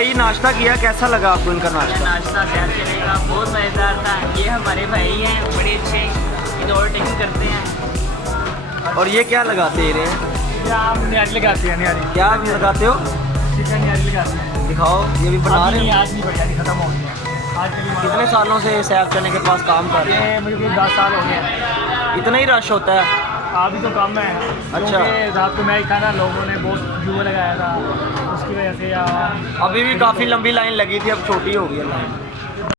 भाई नाश्ता किया, कैसा लगा आपको इनका नाश्ता? नाश्ता सेहत चलेगा, बहुत मज़ेदार था। ये हमारे भाई हैं, बड़े अच्छे इधर ओवरटेकिंग करते हैं। और ये क्या लगाते रहे हैं? हम न्यारी लगाते हैं, न्यारी क्या लगाते हो? चिकन न्यारी लगाते हैं। दिखाओ, ये भी बना रहे नहीं, हो? आज नहीं बढ़िया, नहीं खत्म हो गया। आज के लिए कितने सालों से सैफ चने के पास काम कर रहे हैं? ये मुझे 10 साल हो गए। इतना ही रश होता है? अभी तो कम है। अच्छा। क्योंकि रात को मैच था ना, लोगों ने बहुत जुआ लगाया था, उसकी वजह से अभी भी काफ़ी लंबी लाइन लगी थी, अब छोटी हो गई है लाइन।